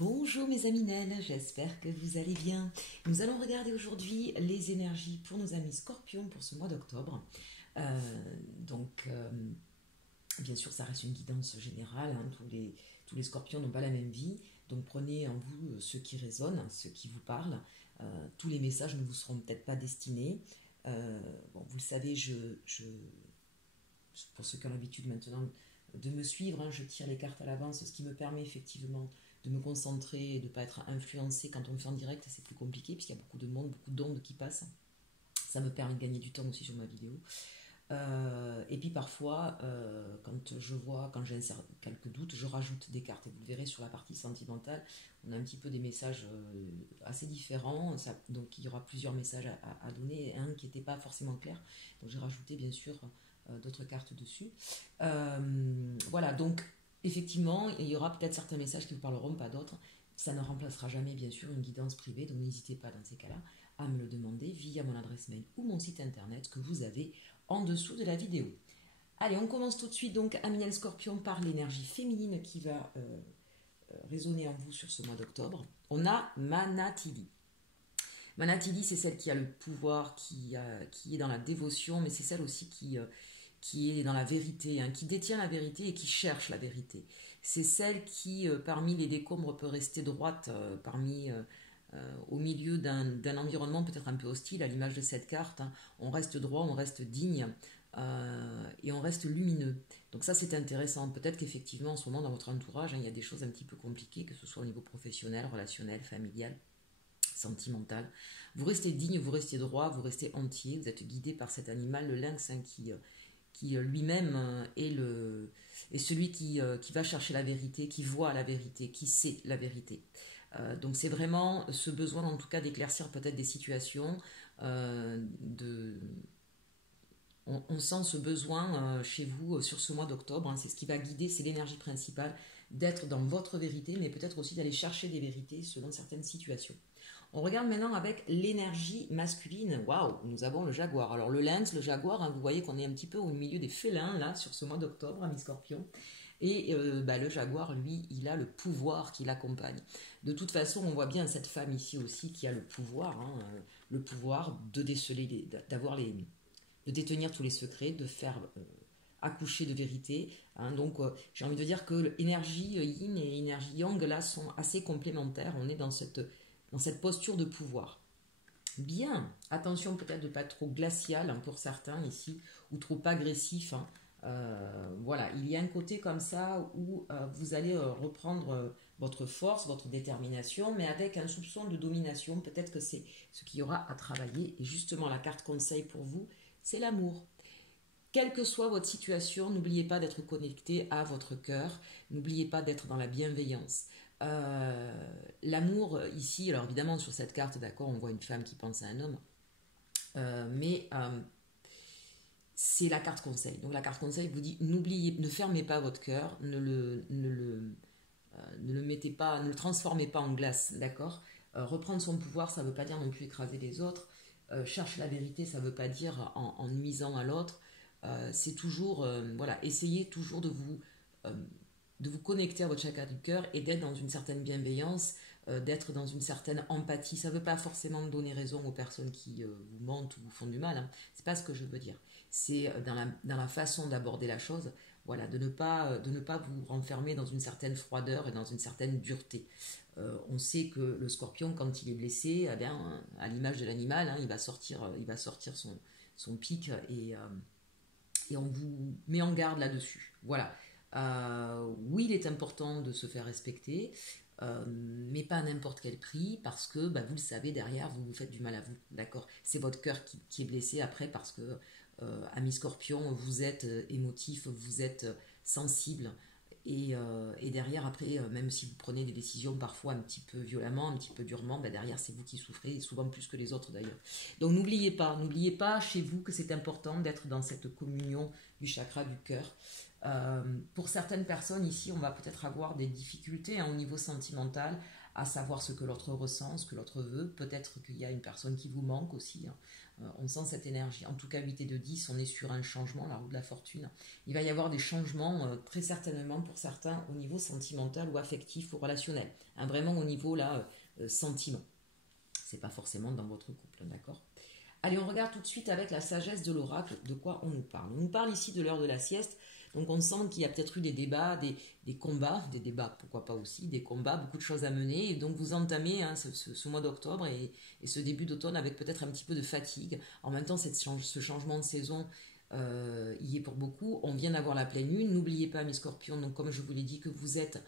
Bonjour mes amis naines, j'espère que vous allez bien. Nous allons regarder aujourd'hui les énergies pour nos amis scorpions pour ce mois d'octobre. Bien sûr, ça reste une guidance générale, hein, tous les scorpions n'ont pas la même vie, donc prenez en vous ce qui résonne, ce qui vous parle. Tous les messages ne vous seront peut-être pas destinés. Vous le savez, pour ceux qui ont l'habitude maintenant de me suivre, hein, je tire les cartes à l'avance, ce qui me permet effectivement de me concentrer et de ne pas être influencé. Quand on me fait en direct, c'est plus compliqué puisqu'il y a beaucoup de monde, beaucoup d'ondes qui passent. Ça me permet de gagner du temps aussi sur ma vidéo. Et puis parfois, quand j'ai quelques doutes, je rajoute des cartes. Et vous le verrez sur la partie sentimentale, on a un petit peu des messages assez différents. Donc il y aura plusieurs messages à donner, et un qui n'était pas forcément clair. Donc j'ai rajouté bien sûr d'autres cartes dessus. Voilà, donc effectivement, il y aura peut-être certains messages qui ne vous parleront, pas d'autres. Ça ne remplacera jamais bien sûr une guidance privée, donc n'hésitez pas dans ces cas-là à me le demander via mon adresse mail ou mon site internet que vous avez en dessous de la vidéo. Allez, on commence tout de suite donc Aminel Scorpion par l'énergie féminine qui va résonner en vous sur ce mois d'octobre. On a Manatili. Manatili, c'est celle qui a le pouvoir, qui est dans la dévotion, mais c'est celle aussi qui est dans la vérité, hein, qui détient la vérité et qui cherche la vérité. C'est celle qui, parmi les décombres, peut rester droite, au milieu d'un environnement peut-être un peu hostile, à l'image de cette carte. Hein. On reste droit, on reste digne et on reste lumineux. Donc ça, c'est intéressant. Peut-être qu'effectivement, en ce moment, dans votre entourage, hein, il y a des choses un petit peu compliquées, que ce soit au niveau professionnel, relationnel, familial, sentimental. Vous restez digne, vous restez droit, vous restez entier, vous êtes guidé par cet animal, le lynx, hein, qui lui-même est celui qui va chercher la vérité, qui voit la vérité, qui sait la vérité. Donc c'est vraiment ce besoin en tout cas d'éclaircir peut-être des situations. On sent ce besoin chez vous sur ce mois d'octobre, hein, c'est ce qui va guider, c'est l'énergie principale d'être dans votre vérité, mais peut-être aussi d'aller chercher des vérités selon certaines situations. On regarde maintenant avec l'énergie masculine. Waouh, nous avons le jaguar. Alors le lynx, le jaguar, hein, vous voyez qu'on est un petit peu au milieu des félins là sur ce mois d'octobre, amis scorpions. Et le jaguar, lui, il a le pouvoir qui l'accompagne. De toute façon, on voit bien cette femme ici aussi qui a le pouvoir, hein, le pouvoir de déceler, de détenir tous les secrets, de faire accoucher de vérité. Hein. Donc, j'ai envie de dire que l'énergie yin et l'énergie yang là sont assez complémentaires. On est dans cette posture de pouvoir. Bien, attention peut-être de ne pas être trop glacial, hein, pour certains ici, ou trop agressif. Hein. Voilà, il y a un côté comme ça où vous allez reprendre votre force, votre détermination, mais avec un soupçon de domination. Peut-être que c'est ce qu'il y aura à travailler. Et justement, la carte conseil pour vous, c'est l'amour. Quelle que soit votre situation, n'oubliez pas d'être connecté à votre cœur. N'oubliez pas d'être dans la bienveillance. L'amour ici, alors évidemment sur cette carte, d'accord, on voit une femme qui pense à un homme, mais c'est la carte conseil. Donc la carte conseil vous dit ne fermez pas votre cœur, ne le mettez pas, ne le transformez pas en glace, d'accord. Reprendre son pouvoir, ça ne veut pas dire non plus écraser les autres. Chercher la vérité, ça ne veut pas dire en nuisant à l'autre. C'est toujours, essayez toujours de vous connecter à votre chakra du cœur et d'être dans une certaine bienveillance, d'être dans une certaine empathie. Ça ne veut pas forcément donner raison aux personnes qui vous mentent ou vous font du mal. Hein. Ce n'est pas ce que je veux dire. C'est dans la façon d'aborder la chose, voilà, de ne pas vous renfermer dans une certaine froideur et dans une certaine dureté. On sait que le scorpion, quand il est blessé, eh bien, à l'image de l'animal, hein, il va sortir son pic et on vous met en garde là-dessus. Voilà. Oui, il est important de se faire respecter, mais pas à n'importe quel prix, parce que vous le savez, derrière, vous vous faites du mal à vous, d'accord. C'est votre cœur qui est blessé après, parce que, ami scorpion, vous êtes émotif, vous êtes sensible, et derrière, après, même si vous prenez des décisions parfois un petit peu violemment, un petit peu durement, derrière, c'est vous qui souffrez, et souvent plus que les autres d'ailleurs. Donc n'oubliez pas chez vous que c'est important d'être dans cette communion du chakra du cœur. Pour certaines personnes ici, on va peut-être avoir des difficultés, hein, au niveau sentimental à savoir ce que l'autre ressent, ce que l'autre veut. Peut-être qu'il y a une personne qui vous manque aussi, hein. On sent cette énergie. En tout cas, 8 et 2, 10, on est sur un changement, la roue de la fortune. Il va y avoir des changements très certainement pour certains au niveau sentimental ou affectif ou relationnel. Hein, vraiment au niveau là, sentiment. C'est pas forcément dans votre couple, d'accord? Allez, on regarde tout de suite avec la sagesse de l'oracle de quoi on nous parle. On nous parle ici de l'heure de la sieste. Donc on sent qu'il y a peut-être eu des débats, des combats, des débats, pourquoi pas aussi, des combats, beaucoup de choses à mener. Et donc vous entamez hein, ce mois d'octobre et ce début d'automne avec peut-être un petit peu de fatigue. En même temps, ce changement de saison y est pour beaucoup. On vient d'avoir la pleine lune. N'oubliez pas, mes scorpions, donc comme je vous l'ai dit, que vous êtes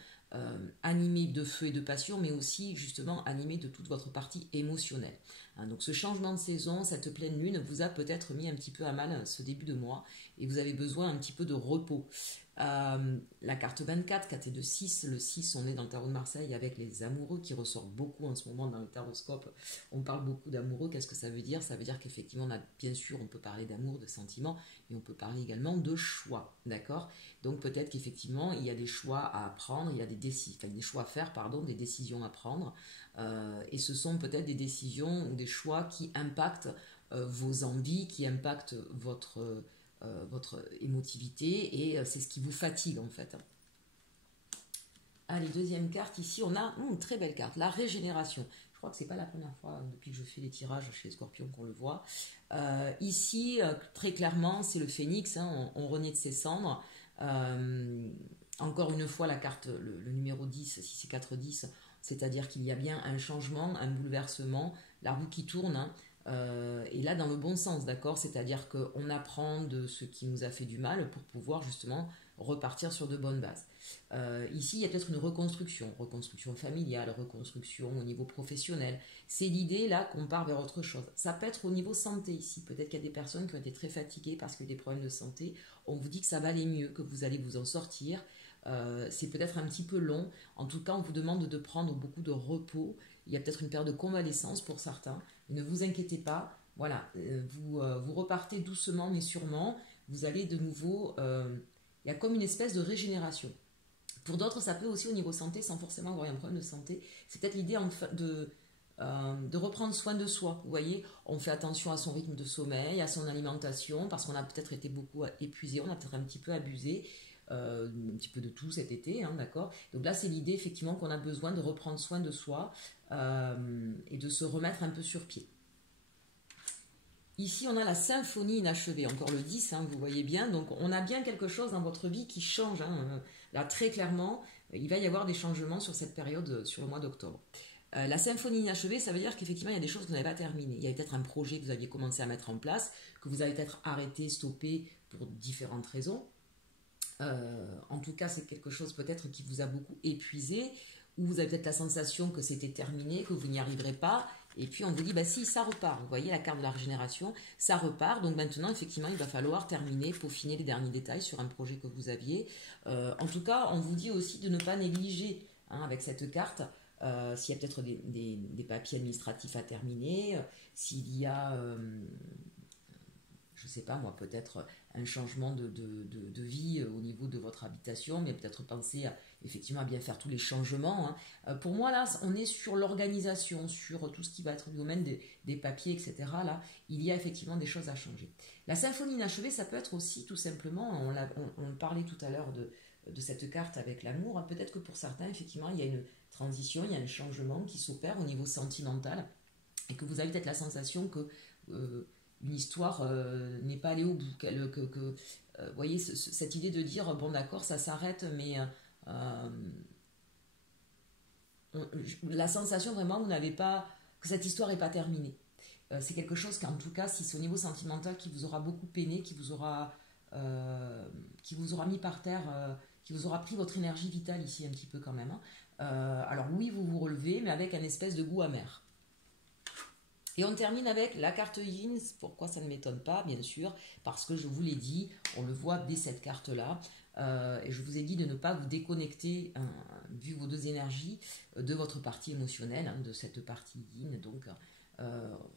animés de feu et de passion, mais aussi justement animés de toute votre partie émotionnelle. Hein, donc ce changement de saison, cette pleine lune vous a peut-être mis un petit peu à mal ce début de mois et vous avez besoin un petit peu de repos. La carte 24, 4 et 2, 6, le 6, on est dans le tarot de Marseille avec les amoureux qui ressortent beaucoup en ce moment dans le taroscope. On parle beaucoup d'amoureux, qu'est-ce que ça veut dire? Ça veut dire qu'effectivement, bien sûr, on peut parler d'amour, de sentiments, mais on peut parler également de choix, d'accord? Donc peut-être qu'effectivement, il y a des choix à prendre, il y a des choix à faire, pardon, des décisions à prendre, et ce sont peut-être des décisions ou des choix qui impactent vos envies, qui impactent votre émotivité et c'est ce qui vous fatigue en fait. Allez, deuxième carte, ici on a une très belle carte, la régénération. Je crois que c'est pas la première fois depuis que je fais les tirages chez les scorpions qu'on le voit. Ici, très clairement, c'est le phénix, hein, on renaît de ses cendres. Encore une fois, la carte, le numéro 10, si c'est 4, 10, c'est-à-dire qu'il y a bien un changement, un bouleversement, la roue qui tourne, hein. Et là dans le bon sens, d'accord, c'est-à-dire qu'on apprend de ce qui nous a fait du mal pour pouvoir justement repartir sur de bonnes bases. Ici il y a peut-être une reconstruction familiale, reconstruction au niveau professionnel. C'est l'idée là qu'on part vers autre chose. Ça peut être au niveau santé ici, peut-être qu'il y a des personnes qui ont été très fatiguées parce qu'il y a des problèmes de santé. On vous dit que ça va aller mieux, que vous allez vous en sortir. C'est peut-être un petit peu long. En tout cas, on vous demande de prendre beaucoup de repos. Il y a peut-être une période de convalescence pour certains. Mais ne vous inquiétez pas. Voilà, vous repartez doucement mais sûrement. Vous allez de nouveau... il y a comme une espèce de régénération. Pour d'autres, ça peut aussi au niveau santé, sans forcément avoir un problème de santé. C'est peut-être l'idée de reprendre soin de soi. Vous voyez, on fait attention à son rythme de sommeil, à son alimentation, parce qu'on a peut-être été beaucoup épuisé, on a peut-être un petit peu abusé. Un petit peu de tout cet été, hein, d'accord. Donc là, c'est l'idée effectivement qu'on a besoin de reprendre soin de soi et de se remettre un peu sur pied. Ici, on a la symphonie inachevée, encore le 10, hein, vous voyez bien. Donc, on a bien quelque chose dans votre vie qui change. Hein. Là, très clairement, il va y avoir des changements sur cette période, sur le mois d'octobre. La symphonie inachevée, ça veut dire qu'effectivement, il y a des choses que vous n'avez pas terminées. Il y a peut-être un projet que vous aviez commencé à mettre en place, que vous avez peut-être arrêté, stoppé pour différentes raisons. En tout cas, c'est quelque chose peut-être qui vous a beaucoup épuisé, ou vous avez peut-être la sensation que c'était terminé, que vous n'y arriverez pas, et puis on vous dit, bah si, ça repart. Vous voyez la carte de la régénération, ça repart, donc maintenant, effectivement, il va falloir terminer, peaufiner les derniers détails sur un projet que vous aviez. En tout cas, on vous dit aussi de ne pas négliger, hein, avec cette carte, s'il y a peut-être des papiers administratifs à terminer, s'il y a... je ne sais pas moi, peut-être un changement de vie au niveau de votre habitation, mais peut-être penser effectivement à bien faire tous les changements. Hein. Pour moi, là, on est sur l'organisation, sur tout ce qui va être le domaine des papiers, etc. Là, il y a effectivement des choses à changer. La symphonie inachevée, ça peut être aussi tout simplement, on parlait tout à l'heure de cette carte avec l'amour, hein. Peut-être que pour certains, effectivement, il y a une transition, il y a un changement qui s'opère au niveau sentimental, et que vous avez peut-être la sensation que... une histoire n'est pas allée au bout. Vous voyez, cette idée de dire, bon d'accord, ça s'arrête, mais la sensation vraiment, vous n'avez pas, que cette histoire n'est pas terminée. C'est quelque chose qu'en tout cas, si c'est au niveau sentimental, qui vous aura beaucoup peiné, qui vous aura mis par terre, qui vous aura pris votre énergie vitale ici un petit peu quand même. Hein. Alors oui, vous vous relevez, mais avec un espèce de goût amer. Et on termine avec la carte Yin. Pourquoi ça ne m'étonne pas, bien sûr, parce que je vous l'ai dit, on le voit dès cette carte-là, et je vous ai dit de ne pas vous déconnecter, vu vos deux énergies, de votre partie émotionnelle, hein, de cette partie Yin. Donc,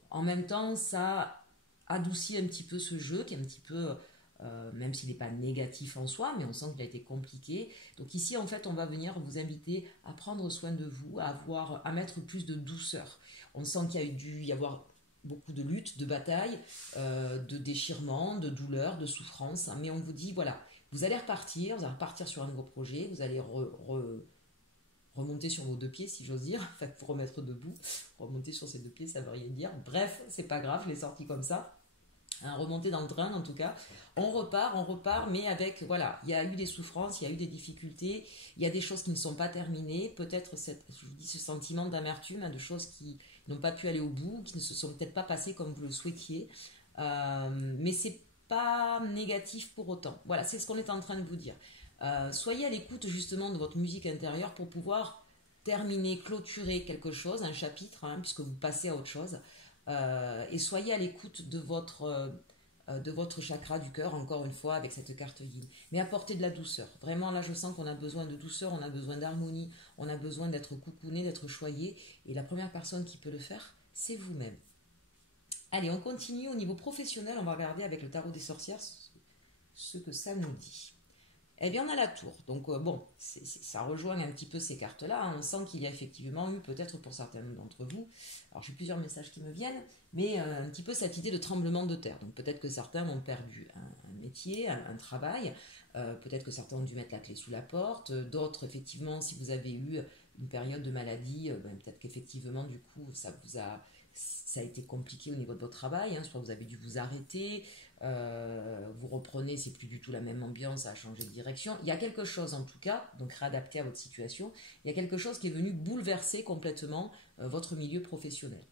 en même temps, ça adoucit un petit peu ce jeu, qui est un petit peu même s'il n'est pas négatif en soi, mais on sent qu'il a été compliqué. Donc ici, en fait, on va venir vous inviter à prendre soin de vous, à mettre plus de douceur. On sent qu'il y a dû y avoir beaucoup de luttes, de batailles, de déchirements, de douleurs, de souffrances. Mais on vous dit, voilà, vous allez repartir sur un nouveau projet, vous allez remonter sur vos deux pieds, si j'ose dire, enfin, vous remettre debout. Remonter sur ses deux pieds, ça veut rien dire. Bref, c'est pas grave, je l'ai sorti comme ça. Remonter dans le train, en tout cas. On repart, mais avec, voilà, il y a eu des souffrances, il y a eu des difficultés, il y a des choses qui ne sont pas terminées, peut-être, je vous dis, ce sentiment d'amertume, de choses qui n'ont pas pu aller au bout, qui ne se sont peut-être pas passées comme vous le souhaitiez, mais c'est pas négatif pour autant. Voilà, c'est ce qu'on est en train de vous dire. Soyez à l'écoute justement de votre musique intérieure pour pouvoir terminer, clôturer quelque chose, un chapitre, puisque vous passez à autre chose. Et soyez à l'écoute de votre chakra du cœur, encore une fois, avec cette carte yin. Mais apportez de la douceur. Vraiment, là, je sens qu'on a besoin de douceur, on a besoin d'harmonie, on a besoin d'être coucouné, d'être choyé. Et la première personne qui peut le faire, c'est vous-même. Allez, on continue. Au niveau professionnel, on va regarder avec le tarot des sorcières ce que ça nous dit. Eh bien, on a la tour. Donc, bon, ça rejoint un petit peu ces cartes-là. On sent qu'il y a effectivement eu, peut-être pour certains d'entre vous, alors j'ai plusieurs messages qui me viennent, mais un petit peu cette idée de tremblement de terre. Donc, peut-être que certains ont perdu un métier, un travail. Peut-être que certains ont dû mettre la clé sous la porte. D'autres, effectivement, si vous avez eu une période de maladie, peut-être qu'effectivement, du coup, ça a été compliqué au niveau de votre travail. Soit vous avez dû vous arrêter. Vous reprenez, c'est plus du tout la même ambiance, ça a changé de direction. Il y a quelque chose en tout cas, donc réadapté à votre situation, il y a quelque chose qui est venu bouleverser complètement votre milieu professionnel.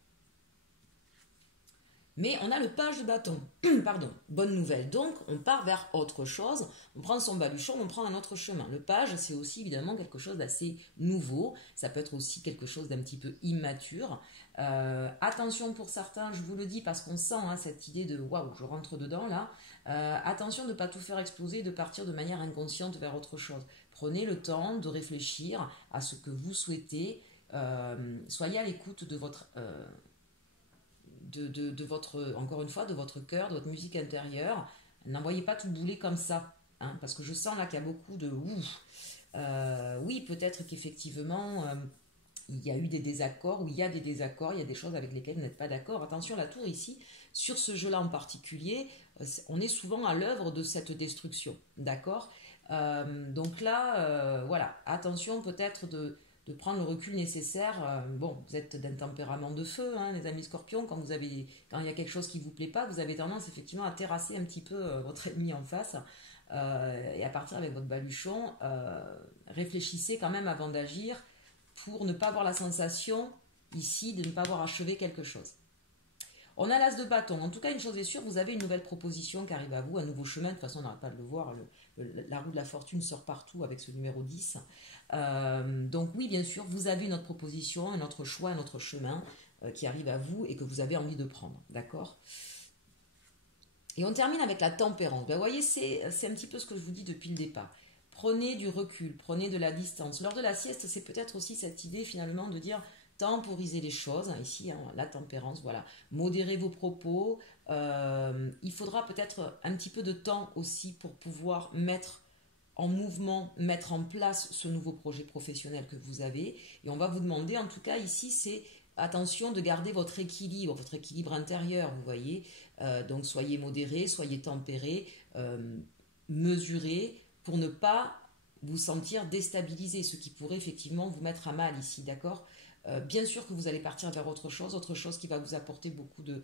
Mais on a le page de bâton, pardon, bonne nouvelle. Donc on part vers autre chose, on prend son baluchon, on prend un autre chemin. Le page, c'est aussi évidemment quelque chose d'assez nouveau, ça peut être aussi quelque chose d'un petit peu immature. Attention pour certains, je vous le dis parce qu'on sent cette idée de waouh, je rentre dedans là. Attention de ne pas tout faire exploser, de partir de manière inconsciente vers autre chose. Prenez le temps de réfléchir à ce que vous souhaitez. Soyez à l'écoute de votre encore une fois, de votre cœur, de votre musique intérieure. N'envoyez pas tout bouler comme ça, parce que je sens là qu'il y a beaucoup de oui, peut-être qu'effectivement il y a eu des désaccords, ou il y a des désaccords, il y a des choses avec lesquelles vous n'êtes pas d'accord. Attention, la tour ici, sur ce jeu-là en particulier, on est souvent à l'œuvre de cette destruction, d'accord. Donc là, voilà, attention peut-être de prendre le recul nécessaire. Bon, vous êtes d'un tempérament de feu, les amis scorpions, quand il y a quelque chose qui ne vous plaît pas, vous avez tendance effectivement à terrasser un petit peu votre ennemi en face, et à partir avec votre baluchon, réfléchissez quand même avant d'agir, pour ne pas avoir la sensation ici de ne pas avoir achevé quelque chose. On a l'as de bâton. En tout cas, une chose est sûre, vous avez une nouvelle proposition qui arrive à vous, un nouveau chemin. De toute façon, on n'arrête pas de le voir. La roue de la fortune sort partout avec ce numéro 10. Donc oui, bien sûr, vous avez une autre proposition, un autre choix, un autre chemin qui arrive à vous et que vous avez envie de prendre. D'accord ? Et on termine avec la tempérance. Vous voyez, c'est un petit peu ce que je vous dis depuis le départ. Prenez du recul, prenez de la distance. Lors de la sieste, c'est peut-être aussi cette idée finalement de dire temporiser les choses. Ici, la tempérance, voilà. Modérez vos propos. Il faudra peut-être un petit peu de temps aussi pour pouvoir mettre en mouvement, mettre en place ce nouveau projet professionnel que vous avez. Et on va vous demander, en tout cas ici, c'est attention de garder votre équilibre intérieur, vous voyez. Donc soyez modérés, soyez tempérés, mesurés, pour ne pas vous sentir déstabilisé, ce qui pourrait effectivement vous mettre à mal ici, d'accord ? Bien sûr que vous allez partir vers autre chose qui va vous apporter beaucoup de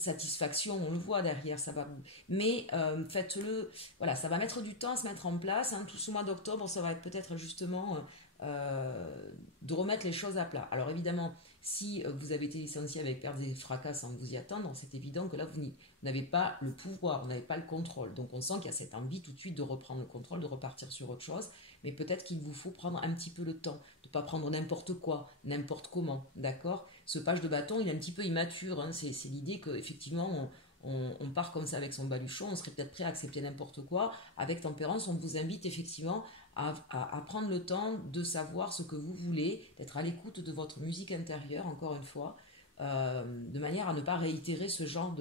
satisfaction, on le voit derrière, ça va vous... Mais faites-le, voilà, ça va mettre du temps à se mettre en place, tout ce mois d'octobre, ça va être peut-être justement de remettre les choses à plat. Alors évidemment, si vous avez été licencié avec perte et fracas sans vous y attendre, c'est évident que là, vous n'avez pas le pouvoir, vous n'avez pas le contrôle. Donc on sent qu'il y a cette envie tout de suite de reprendre le contrôle, de repartir sur autre chose. Mais peut-être qu'il vous faut prendre un petit peu le temps, de ne pas prendre n'importe quoi, n'importe comment, d'accord ? Ce page de bâton, il est un petit peu immature. C'est l'idée qu'effectivement, on part comme ça avec son baluchon, on serait peut-être prêt à accepter n'importe quoi. Avec tempérance, on vous invite effectivement à prendre le temps de savoir ce que vous voulez, d'être à l'écoute de votre musique intérieure, encore une fois, de manière à ne pas réitérer ce genre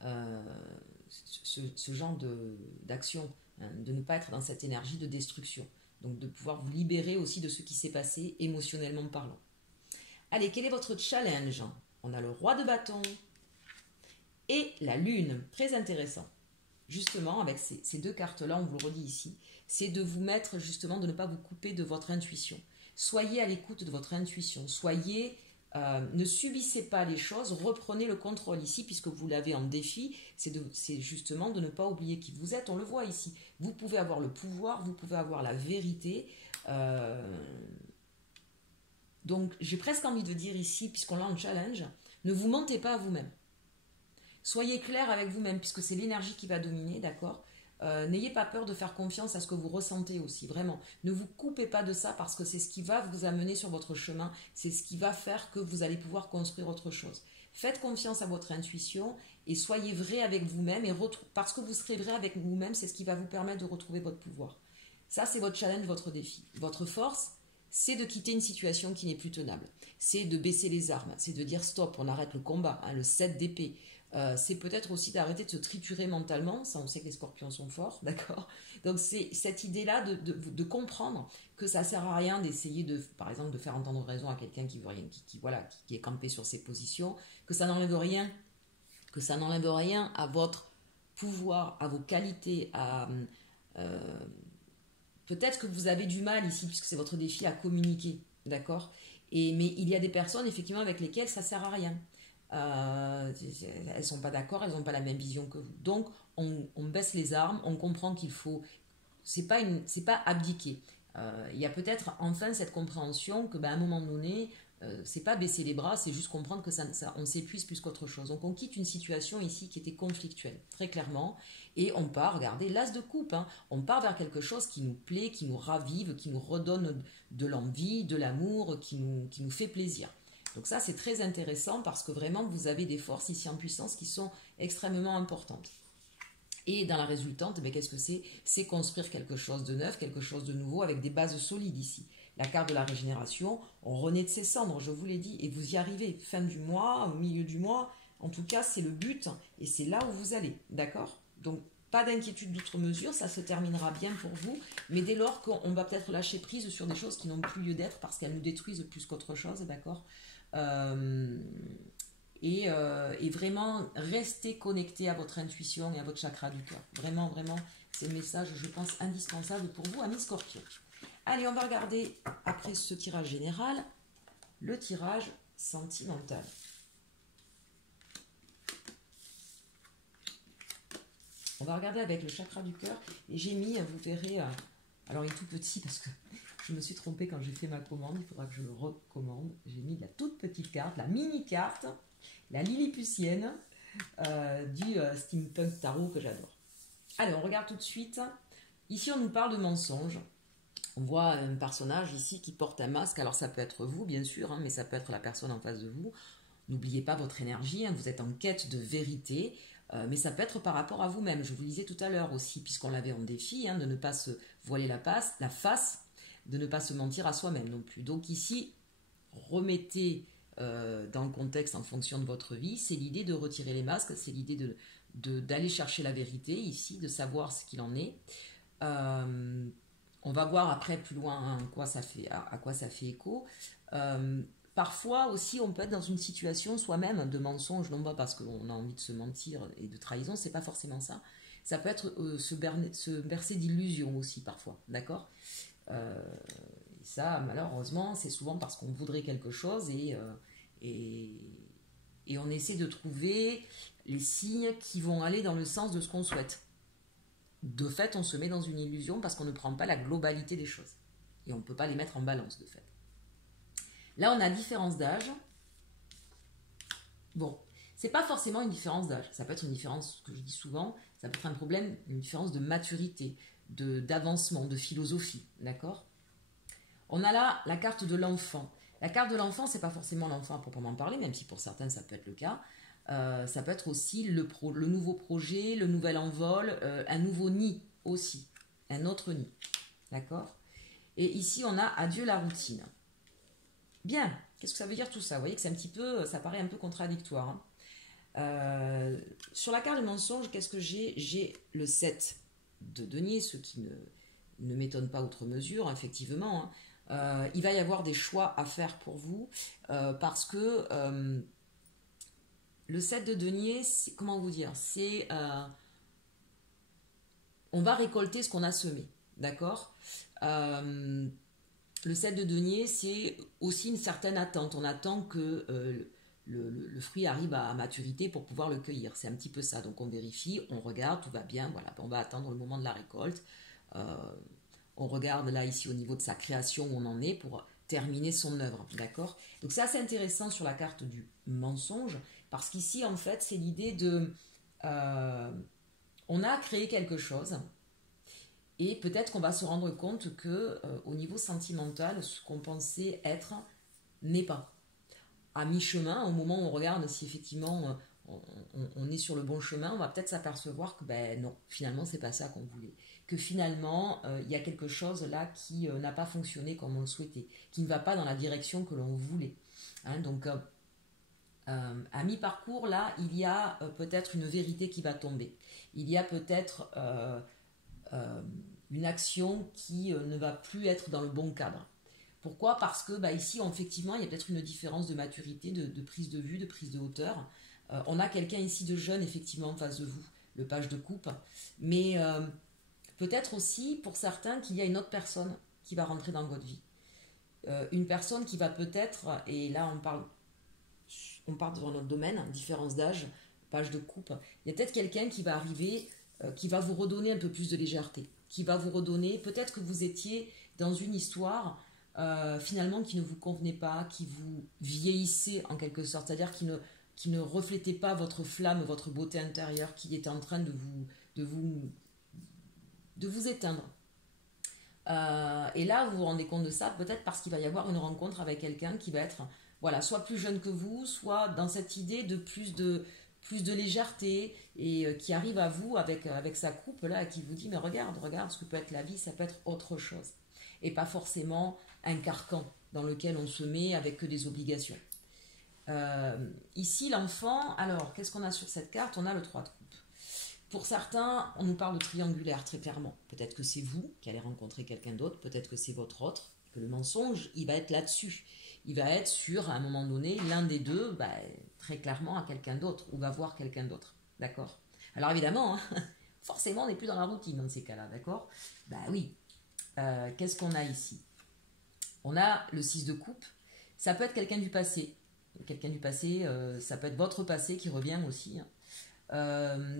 ce genre d'action, hein, de ne pas être dans cette énergie de destruction. Donc de pouvoir vous libérer aussi de ce qui s'est passé émotionnellement parlant. Allez, quel est votre challenge? On a le roi de bâton et la lune, très intéressant. Justement, avec ces deux cartes-là, on vous le redit ici, c'est de vous mettre justement, de ne pas vous couper de votre intuition. Soyez à l'écoute de votre intuition, ne subissez pas les choses, reprenez le contrôle ici, puisque vous l'avez en défi, c'est justement de ne pas oublier qui vous êtes, on le voit ici. Vous pouvez avoir le pouvoir, vous pouvez avoir la vérité. Donc, j'ai presque envie de dire ici, puisqu'on l'a en challenge, ne vous mentez pas à vous-même. Soyez clair avec vous-même, puisque c'est l'énergie qui va dominer, d'accord? N'ayez pas peur de faire confiance à ce que vous ressentez aussi, vraiment. Ne vous coupez pas de ça parce que c'est ce qui va vous amener sur votre chemin, c'est ce qui va faire que vous allez pouvoir construire autre chose. Faites confiance à votre intuition et soyez vrai avec vous-même parce que vous serez vrai avec vous-même, c'est ce qui va vous permettre de retrouver votre pouvoir. Ça, c'est votre challenge, votre défi. Votre force, c'est de quitter une situation qui n'est plus tenable. C'est de baisser les armes, c'est de dire stop, on arrête le combat, hein, le 7 d'épée. C'est peut-être aussi d'arrêter de se triturer mentalement, ça on sait que les scorpions sont forts, d'accord? Donc c'est cette idée-là de comprendre que ça ne sert à rien d'essayer par exemple, de faire entendre raison à quelqu'un qui veut rien, qui est campé sur ses positions, que ça n'enlève rien à votre pouvoir, à vos qualités, peut-être que vous avez du mal ici, puisque c'est votre défi à communiquer, d'accord? Mais il y a des personnes effectivement avec lesquelles ça ne sert à rien. Elles sont pas d'accord, elles n'ont pas la même vision que vous. Donc, on baisse les armes, on comprend qu'il faut... C'est pas abdiquer. Il y a peut-être enfin cette compréhension que, à un moment donné, c'est pas baisser les bras, c'est juste comprendre que on s'épuise plus qu'autre chose. Donc, on quitte une situation ici qui était conflictuelle, très clairement, et on part, regardez, l'as de coupe, hein, on part vers quelque chose qui nous plaît, qui nous ravive, qui nous redonne de l'envie, de l'amour, qui nous fait plaisir. Donc ça, c'est très intéressant parce que vraiment, vous avez des forces ici en puissance qui sont extrêmement importantes. Et dans la résultante, qu'est-ce que c'est? C'est construire quelque chose de neuf, quelque chose de nouveau avec des bases solides ici. La carte de la régénération, on renaît de ses cendres, je vous l'ai dit, et vous y arrivez. Fin du mois, au milieu du mois, en tout cas, c'est le but et c'est là où vous allez, d'accord? Donc, pas d'inquiétude d'outre mesure, ça se terminera bien pour vous, mais dès lors qu'on va peut-être lâcher prise sur des choses qui n'ont plus lieu d'être parce qu'elles nous détruisent plus qu'autre chose, d'accord? Et vraiment rester connecté à votre intuition et à votre chakra du cœur. Vraiment, vraiment, c'est le message, je pense, indispensable pour vous, amis Scorpions. Allez, on va regarder, après ce tirage général, le tirage sentimental. On va regarder avec le chakra du cœur. Et j'ai mis, vous verrez, alors il est tout petit parce que je me suis trompée quand j'ai fait ma commande, il faudra que je le recommande. J'ai mis la toute petite carte, la mini carte, la Lilliputienne du Steampunk Tarot que j'adore. Allez, on regarde tout de suite. Ici, on nous parle de mensonges. On voit un personnage ici qui porte un masque. Alors, ça peut être vous, bien sûr, hein, mais ça peut être la personne en face de vous. N'oubliez pas votre énergie, hein, vous êtes en quête de vérité. Mais ça peut être par rapport à vous-même. Je vous le disais tout à l'heure aussi, puisqu'on l'avait en défi, hein, de ne pas se voiler la face, de ne pas se mentir à soi-même non plus. Donc ici, remettez dans le contexte en fonction de votre vie, c'est l'idée de retirer les masques, c'est l'idée d'aller chercher la vérité ici, de savoir ce qu'il en est. On va voir après plus loin hein, à quoi ça fait écho. Parfois aussi, on peut être dans une situation soi-même de mensonge, non pas parce qu'on a envie de se mentir et de trahison, c'est pas forcément ça. Ça peut être se bercer d'illusions aussi parfois, d'accord? Ça, malheureusement, c'est souvent parce qu'on voudrait quelque chose et on essaie de trouver les signes qui vont aller dans le sens de ce qu'on souhaite. De fait, on se met dans une illusion parce qu'on ne prend pas la globalité des choses. Et on ne peut pas les mettre en balance, de fait. Là, on a différence d'âge. Bon, c'est pas forcément une différence d'âge. Ça peut être une différence, ce que je dis souvent, ça peut être un problème, une différence de maturité, d'avancement, de philosophie, d'accord? On a là la carte de l'enfant. La carte de l'enfant, c'est pas forcément l'enfant à proprement parler, même si pour certains ça peut être le cas. Ça peut être aussi le nouveau projet, le nouvel envol, un nouveau nid aussi, un autre nid, d'accord? Et ici, on a adieu la routine. Bien, qu'est-ce que ça veut dire tout ça? Vous voyez que c'est un petit peu, ça paraît un peu contradictoire. Sur la carte du mensonge, qu'est-ce que j'ai? J'ai le 7 de denier, ce qui ne m'étonne pas outre mesure, effectivement, hein. Il va y avoir des choix à faire pour vous parce que le 7 de denier, comment vous dire, c'est on va récolter ce qu'on a semé, d'accord. Le 7 de denier, c'est aussi une certaine attente. On attend que le fruit arrive à maturité pour pouvoir le cueillir. C'est un petit peu ça. Donc on vérifie, on regarde, tout va bien, voilà, on va attendre le moment de la récolte. On regarde là ici au niveau de sa création où on en est pour terminer son œuvre, d'accord. Donc c'est assez intéressant sur la carte du mensonge parce qu'ici en fait c'est l'idée de on a créé quelque chose et peut-être qu'on va se rendre compte que au niveau sentimental ce qu'on pensait être n'est pas. À mi-chemin, au moment où on regarde si effectivement on est sur le bon chemin, on va peut-être s'apercevoir que ben non, finalement c'est pas ça qu'on voulait. Que finalement il y a quelque chose là qui n'a pas fonctionné comme on le souhaitait, qui ne va pas dans la direction que l'on voulait. Hein, donc à mi-parcours là, il y a peut-être une vérité qui va tomber. Il y a peut-être une action qui ne va plus être dans le bon cadre. Pourquoi? Parce que bah, ici, effectivement, il y a peut-être une différence de maturité, de prise de vue, de prise de hauteur. On a quelqu'un ici de jeune, effectivement, en face de vous, le page de coupe. Mais peut-être aussi, pour certains, qu'il y a une autre personne qui va rentrer dans votre vie. Une personne qui va peut-être, et là on parle devant notre domaine, différence d'âge, page de coupe. Il y a peut-être quelqu'un qui va arriver, qui va vous redonner un peu plus de légèreté, qui va vous redonner, peut-être que vous étiez dans une histoire finalement qui ne vous convenait pas, qui vous vieillissait en quelque sorte, c'est-à-dire qui ne reflétait pas votre flamme, votre beauté intérieure, qui était en train de vous éteindre. Et là, vous vous rendez compte de ça, peut-être parce qu'il va y avoir une rencontre avec quelqu'un qui va être voilà, soit plus jeune que vous, soit dans cette idée de plus de légèreté et qui arrive à vous avec sa coupe là et qui vous dit mais regarde ce que peut être la vie, ça peut être autre chose et pas forcément un carcan dans lequel on se met avec que des obligations. Ici l'enfant, alors qu'est-ce qu'on a sur cette carte? On a le 3 de coupe. Pour certains, on nous parle de triangulaire très clairement. Peut-être que c'est vous qui allez rencontrer quelqu'un d'autre, peut-être que c'est votre autre, que le mensonge, il va être là-dessus. Il va être sur, à un moment donné, l'un des deux, bah, très clairement à quelqu'un d'autre, ou va voir quelqu'un d'autre. D'accord? Alors évidemment, hein, forcément, on n'est plus dans la routine dans ces cas-là, d'accord? Bah oui. Qu'est-ce qu'on a ici? On a le 6 de coupe. Ça peut être quelqu'un du passé. Quelqu'un du passé, ça peut être votre passé qui revient aussi.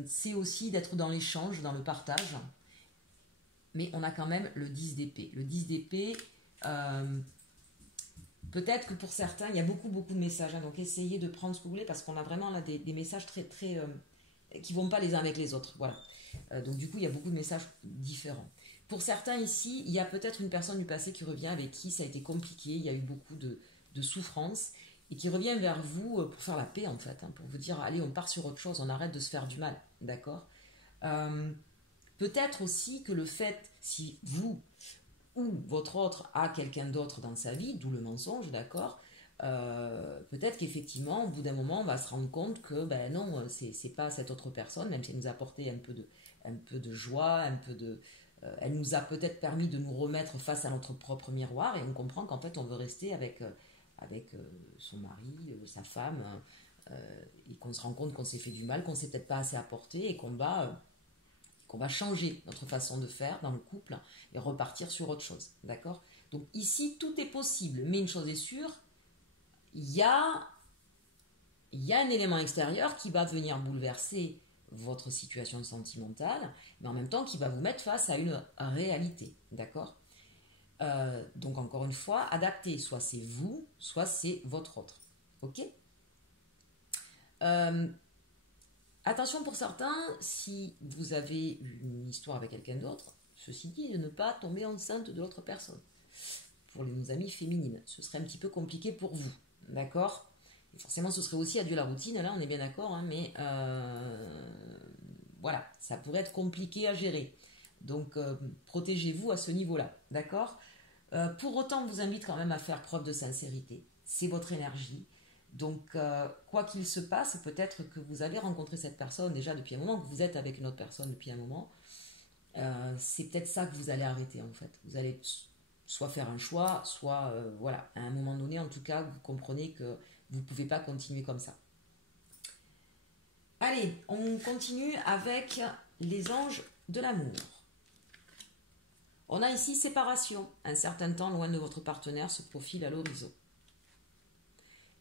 C'est aussi d'être dans l'échange, dans le partage. Mais on a quand même le 10 d'épée. Le 10 d'épée, peut-être que pour certains, il y a beaucoup de messages. Hein, donc essayez de prendre ce que vous voulez parce qu'on a vraiment là des messages très, très, qui ne vont pas les uns avec les autres. Voilà. Donc du coup, il y a beaucoup de messages différents. Pour certains ici, il y a peut-être une personne du passé qui revient avec qui ça a été compliqué, il y a eu beaucoup de souffrance et qui revient vers vous pour faire la paix en fait, hein, pour vous dire allez on part sur autre chose, on arrête de se faire du mal, d'accord. Peut-être aussi que le fait, si vous ou votre autre a quelqu'un d'autre dans sa vie, d'où le mensonge, d'accord, peut-être qu'effectivement au bout d'un moment on va se rendre compte que ben non, c'est pas cette autre personne, même si elle nous a apporté un peu de joie, elle nous a peut-être permis de nous remettre face à notre propre miroir et on comprend qu'en fait on veut rester avec son mari, sa femme, et qu'on se rend compte qu'on s'est fait du mal, qu'on ne s'est peut-être pas assez apporté et qu'on va changer notre façon de faire dans le couple et repartir sur autre chose. D'accord? Donc ici tout est possible, mais une chose est sûre, il y a un élément extérieur qui va venir bouleverser votre situation sentimentale, mais en même temps qui va vous mettre face à une réalité, d'accord? Donc encore une fois, adaptez, soit c'est vous, soit c'est votre autre, ok? Attention pour certains, si vous avez une histoire avec quelqu'un d'autre, ceci dit, de ne pas tomber enceinte de l'autre personne. Pour nos amies féminines, ce serait un petit peu compliqué pour vous, d'accord? Et forcément, ce serait aussi adieu la routine, là on est bien d'accord, hein, mais voilà, ça pourrait être compliqué à gérer. Donc, protégez-vous à ce niveau-là, d'accord? Pour autant, on vous invite quand même à faire preuve de sincérité. C'est votre énergie. Donc, quoi qu'il se passe, peut-être que vous avez rencontré cette personne déjà depuis un moment, que vous êtes avec une autre personne depuis un moment. C'est peut-être ça que vous allez arrêter en fait. Vous allez soit faire un choix, soit voilà, à un moment donné, en tout cas, vous comprenez que vous ne pouvez pas continuer comme ça. Allez, on continue avec les anges de l'amour. On a ici séparation. Un certain temps loin de votre partenaire se profile à l'horizon.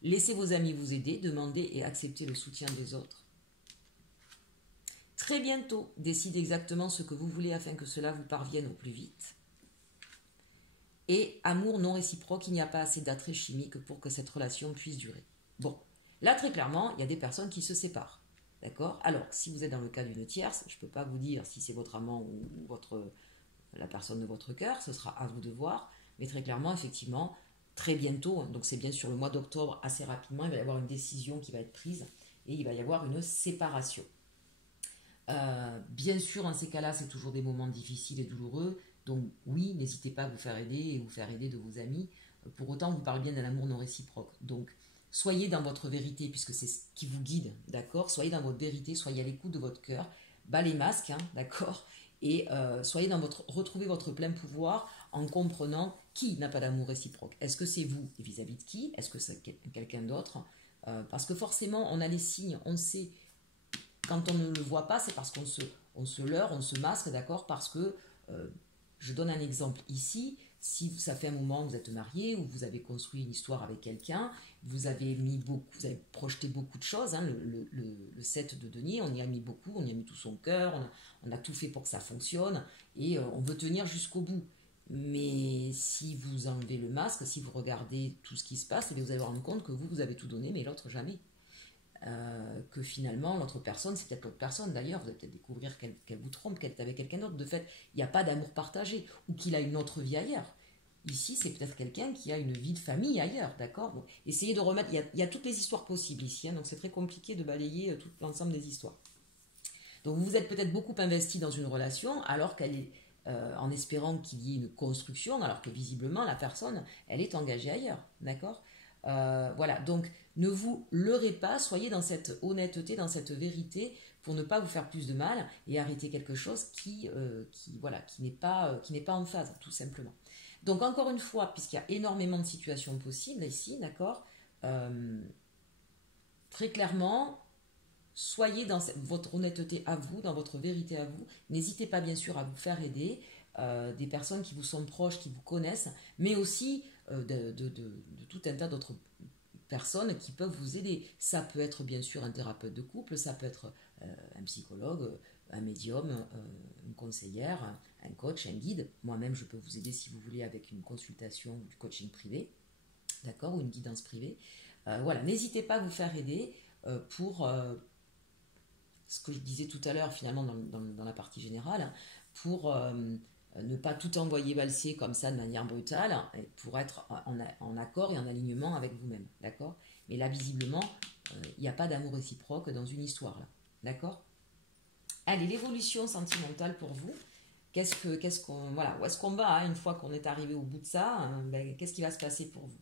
Laissez vos amis vous aider, demandez et acceptez le soutien des autres. Très bientôt, décidez exactement ce que vous voulez afin que cela vous parvienne au plus vite. Et amour non réciproque, il n'y a pas assez d'attrait chimique pour que cette relation puisse durer. Bon, là très clairement, il y a des personnes qui se séparent. D'accord? Alors, si vous êtes dans le cas d'une tierce, je ne peux pas vous dire si c'est votre amant ou la personne de votre cœur, ce sera à vous de voir. Mais très clairement, effectivement, très bientôt, donc c'est bien sur le mois d'octobre, assez rapidement, il va y avoir une décision qui va être prise et il va y avoir une séparation. Bien sûr, en ces cas-là, c'est toujours des moments difficiles et douloureux. Donc oui, n'hésitez pas à vous faire aider et vous faire aider de vos amis. Pour autant, on vous parle bien d'un amour non réciproque. Donc, soyez dans votre vérité, puisque c'est ce qui vous guide, d'accord? Soyez dans votre vérité, soyez à l'écoute de votre cœur. Bas les masques, hein, d'accord? Et soyez retrouvez votre plein pouvoir en comprenant qui n'a pas d'amour réciproque. Est-ce que c'est vous et vis-à-vis de qui? Est-ce que c'est quelqu'un d'autre? Parce que forcément, on a les signes, on sait. Quand on ne le voit pas, c'est parce qu'on se leurre, on se masque, d'accord? Parce que, je donne un exemple ici, si ça fait un moment que vous êtes marié ou vous avez construit une histoire avec quelqu'un, vous avez projeté beaucoup de choses, hein, le 7 de denier, on y a mis beaucoup, on y a mis tout son cœur, on a tout fait pour que ça fonctionne et on veut tenir jusqu'au bout. Mais si vous enlevez le masque, si vous regardez tout ce qui se passe, eh bien vous allez vous rendre compte que vous avez tout donné, mais l'autre jamais. Que finalement l'autre personne c'est peut-être l'autre personne d'ailleurs, vous allez peut-être découvrir qu'elle vous trompe, qu'elle est avec quelqu'un d'autre, de fait il n'y a pas d'amour partagé ou qu'il a une autre vie ailleurs. Ici c'est peut-être quelqu'un qui a une vie de famille ailleurs, d'accord? Bon, essayez de remettre, il y a toutes les histoires possibles ici, hein, donc c'est très compliqué de balayer tout l'ensemble des histoires. Donc vous vous êtes peut-être beaucoup investi dans une relation alors qu'elle est en espérant qu'il y ait une construction, alors que visiblement la personne elle est engagée ailleurs, d'accord? Voilà, donc ne vous leurrez pas, soyez dans cette honnêteté, dans cette vérité pour ne pas vous faire plus de mal et arrêter quelque chose qui n'est pas en phase, tout simplement. Donc encore une fois, puisqu'il y a énormément de situations possibles ici, d'accord, très clairement, soyez dans votre honnêteté à vous, dans votre vérité à vous. N'hésitez pas bien sûr à vous faire aider, des personnes qui vous sont proches, qui vous connaissent, mais aussi de tout un tas d'autres personnes qui peuvent vous aider. Ça peut être bien sûr un thérapeute de couple, ça peut être un psychologue, un médium, une conseillère, un coach, un guide. Moi-même, je peux vous aider si vous voulez avec une consultation ou du coaching privé, d'accord, ou une guidance privée. Voilà, n'hésitez pas à vous faire aider pour ce que je disais tout à l'heure finalement dans la partie générale, pour ne pas tout envoyer valser comme ça de manière brutale, pour être en accord et en alignement avec vous-même, d'accord? Mais là, visiblement, il n'y a pas d'amour réciproque dans une histoire, là, d'accord? Allez, l'évolution sentimentale pour vous, voilà, où est-ce qu'on va, hein, une fois qu'on est arrivé au bout de ça, hein, qu'est-ce qui va se passer pour vous?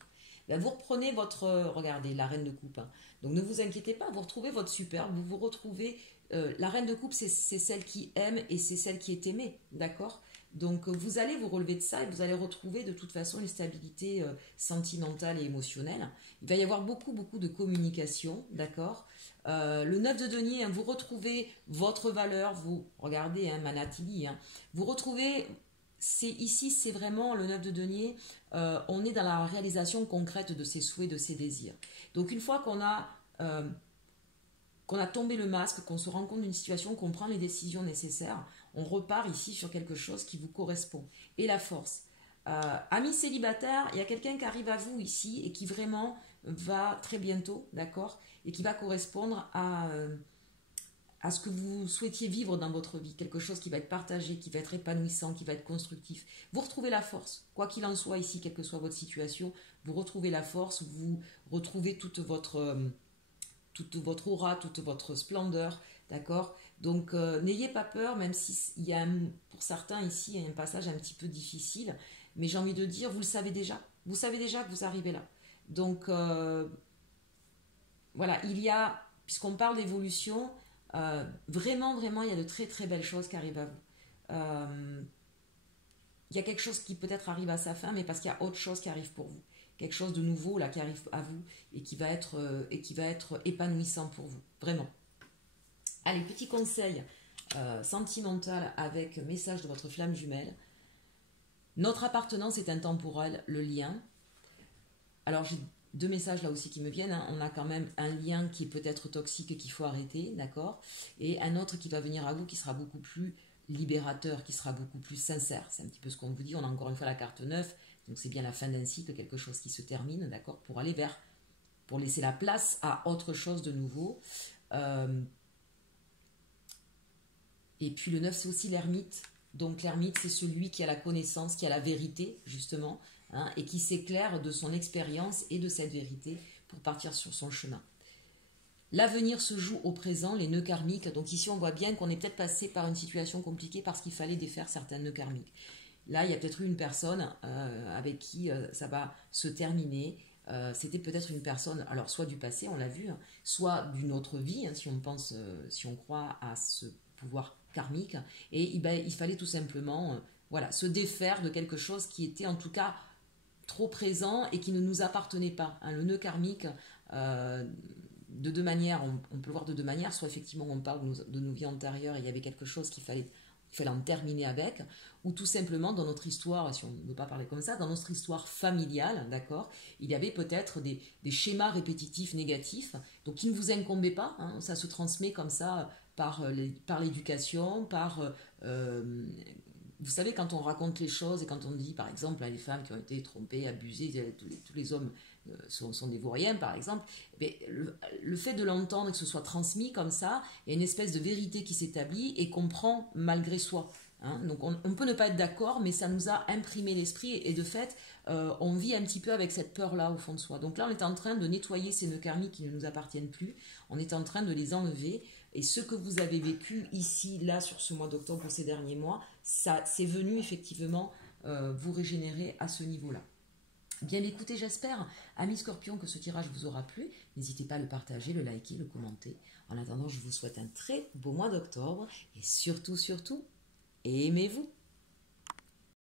Vous reprenez regardez, la reine de coupe, hein. Donc ne vous inquiétez pas, vous retrouvez votre superbe, vous retrouvez, la reine de coupe, c'est celle qui aime et c'est celle qui est aimée, d'accord? Donc vous allez vous relever de ça et vous allez retrouver de toute façon une stabilité sentimentale et émotionnelle. Il va y avoir beaucoup, beaucoup de communication, d'accord? Le 9 de denier, hein, vous retrouvez votre valeur, vous regardez, hein, Manatili, hein, vous retrouvez, ici c'est vraiment le 9 de denier, on est dans la réalisation concrète de ses souhaits, de ses désirs. Donc une fois qu'on a tombé le masque, qu'on se rend compte d'une situation, qu'on prend les décisions nécessaires, on repart ici sur quelque chose qui vous correspond. Et la force. Amis célibataires, il y a quelqu'un qui arrive à vous ici et qui vraiment va très bientôt, d'accord? Et qui va correspondre à ce que vous souhaitiez vivre dans votre vie, quelque chose qui va être partagé, qui va être épanouissant, qui va être constructif. Vous retrouvez la force, quoi qu'il en soit ici, quelle que soit votre situation, vous retrouvez la force, vous retrouvez toute votre aura, toute votre splendeur, d'accord? Donc n'ayez pas peur, même s'il y a pour certains ici il y a un passage un petit peu difficile, mais j'ai envie de dire, vous le savez déjà, vous savez déjà que vous arrivez là. Donc voilà, puisqu'on parle d'évolution, vraiment, vraiment, il y a de très très belles choses qui arrivent à vous. Il y a quelque chose qui peut-être arrive à sa fin, mais parce qu'il y a autre chose qui arrive pour vous. Quelque chose de nouveau là qui arrive à vous et qui va être épanouissant pour vous. Vraiment. Allez, petit conseil sentimental avec message de votre flamme jumelle. Notre appartenance est intemporelle, le lien. Alors j'ai deux messages là aussi qui me viennent. On a quand même un lien qui est peut-être toxique et qu'il faut arrêter, d'accord? Et un autre qui va venir à vous qui sera beaucoup plus libérateur, qui sera beaucoup plus sincère. C'est un petit peu ce qu'on vous dit. On a encore une fois la carte 9, donc c'est bien la fin d'un cycle, quelque chose qui se termine, d'accord? Pour laisser la place à autre chose de nouveau. Et puis le 9, c'est aussi l'ermite. Donc l'ermite, c'est celui qui a la connaissance, qui a la vérité, justement, hein, et qui s'éclaire de son expérience et de cette vérité pour partir sur son chemin. L'avenir se joue au présent, les nœuds karmiques. Donc ici, on voit bien qu'on est peut-être passé par une situation compliquée parce qu'il fallait défaire certains nœuds karmiques. Là, il y a peut-être eu une personne avec qui ça va se terminer. C'était peut-être une personne, alors soit du passé, on l'a vu, hein, soit d'une autre vie, hein, si on pense, si on croit à ce pouvoir karmique. Et il fallait tout simplement voilà, se défaire de quelque chose qui était en tout cas trop présent et qui ne nous appartenait pas. Hein. Le nœud karmique, de deux manières, on peut le voir de deux manières. Soit effectivement on parle de nos vies antérieures et il y avait quelque chose qu'il fallait en terminer avec, ou tout simplement dans notre histoire, si on ne veut pas parler comme ça, dans notre histoire familiale, d'accord, il y avait peut-être des schémas répétitifs négatifs, donc qui ne vous incombaient pas, hein, ça se transmet comme ça par l'éducation, vous savez, quand on raconte les choses et quand on dit, par exemple, les femmes qui ont été trompées, abusées, tous les hommes sont des vauriens, par exemple, mais le fait de l'entendre et que ce soit transmis comme ça, il y a une espèce de vérité qui s'établit et qu'on prend malgré soi. Hein. Donc on peut ne pas être d'accord, mais ça nous a imprimé l'esprit et de fait, on vit un petit peu avec cette peur-là au fond de soi. Donc là, on est en train de nettoyer ces nœuds karmiques qui ne nous appartiennent plus, on est en train de les enlever. Et ce que vous avez vécu ici, là, sur ce mois d'octobre, pour ces derniers mois, ça, c'est venu effectivement vous régénérer à ce niveau-là. Bien écoutez, j'espère, amis Scorpions, que ce tirage vous aura plu. N'hésitez pas à le partager, le liker, le commenter. En attendant, je vous souhaite un très beau mois d'octobre et surtout, surtout, aimez-vous.